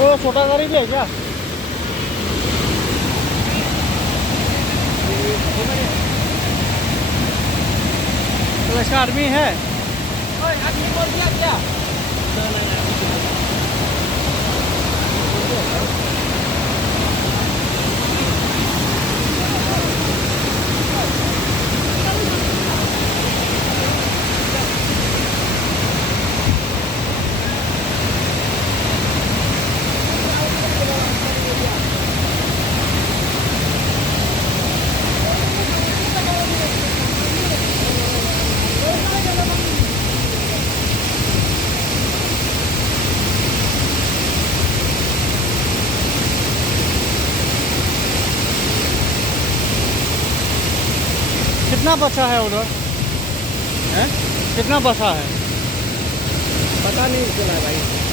वो छोटा गाड़ी भी है क्या? तो इसका आदमी है? आदमी बोल दिया क्या? कितना बचा है उधर? हैं? कितना बचा है? पता नहीं चला भाई।